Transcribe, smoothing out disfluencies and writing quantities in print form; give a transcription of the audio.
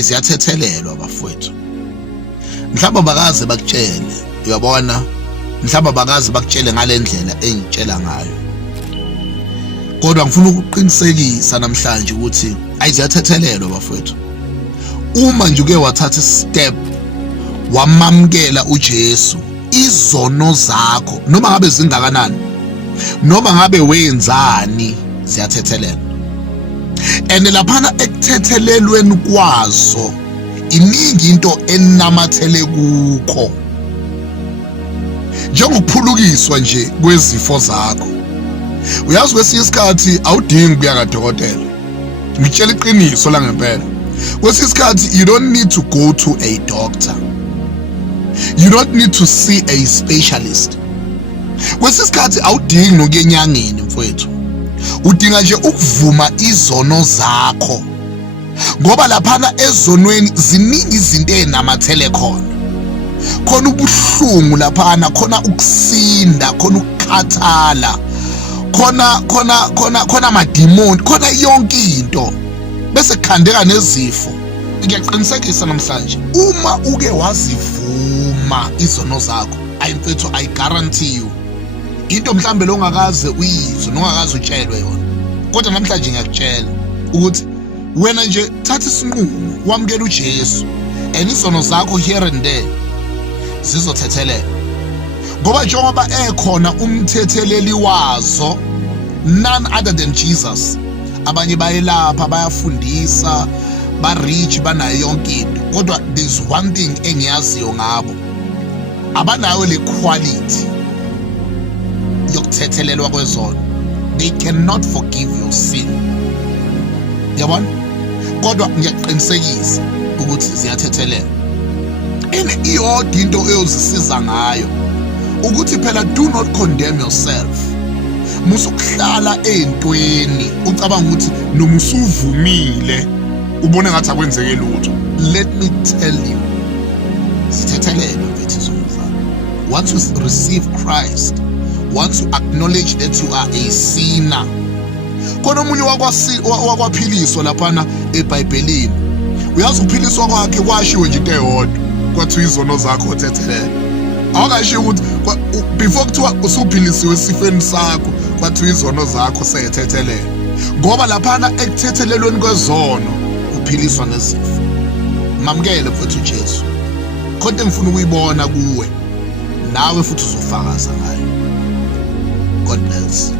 ayiziyathethelelwa bafowethu. Mhlawumbe bakaze bakutshele, uyabona, mhlawumbe bakaze bakutshele ngalendlela engitshela ngayo, kodwa ngifuna ukuqinisekisa namhlanje ukuthi ayiziyathethelelwa bafowethu. Uma nje uke wathatha step wamamkela uJesu, izono zakho noma ngabe zingakanani, noma ngabe wenzani, ziyathethelela. And laphana ekuthethelelweni kwazo iningi into enamathele kukho, njengokuphulukiswa nje kwezifo zakho. Uyazi kwesinye isikhathi awudingi kuya kadokotela, ngitshela iqiniso la ngempela. Kwesinye isikhathi you don't need to go to a doctor, you don't need to see a specialist. Kwesinye isikhathi awudingi nokuya enyangeni mfowethu, udinga nje ukuvuma izono zakho, ngoba laphana ezonweni ziningi izinto enamathele khona. Khona ubuhlungu laphana, khona ukusinda, khona ukukhathala, khona amadimoni, khona yonke into, bese kukhandeka nezifo. Ngiyaqinisekisa namhlanje uma uke wazivuma izono zakho, ayimfethu, I guarantee you into mhlambe lo ongakaze uyizwe nongakaze utshelwe yona, kodwa namhlanje ngiyakutshela ukuthi wena nje thatha isinqumo wamukela uJesu, and izono zakho here and there zizothethelela. Ngoba njengoba ekhona umthetheleli wazo, none other than Jesus. Abanye bayelapha, bayafundisa, ba-rich, banayo yonke into, kodwa there's one thing engiyaziyo ngabo, abanayo le quality yokuthethelelwa kwezono. They cannot forgive your sin, yabona, kodwa ngiyaqinisekisa ukuthi ziyathethelela. And iyodwa into eyozisiza ngayo ukuthi phela do not condemn yourself. Musukuhlala entweni ucabanga ukuthi noma usuvumile ubone ngathi akwenzeke lutho. Let me tell you, zithethelelwe mfethu izono zakho. Once you receive Christ, once you acknowledge that you are a sinner, khona omunye wakwaphiliswa laphana eBhayibhelini. Uyazi ukuphiliswa kwakhe kwashiwe nje into eyodwa, kwathiwa izono zakho uthethelela. Awukashiwo ukuthi before kuthiwa usuphilisiwe esifeni sakho, kwathiwa izono zakho seyethethelela. Ngoba laphana ekuthethelelweni kwezono kuphiliswa nezifo. Mamukele mfethu uJesu, khona engifuna ukuyibona kuwe, nawe futhi uzofakaza ngayo. God bless.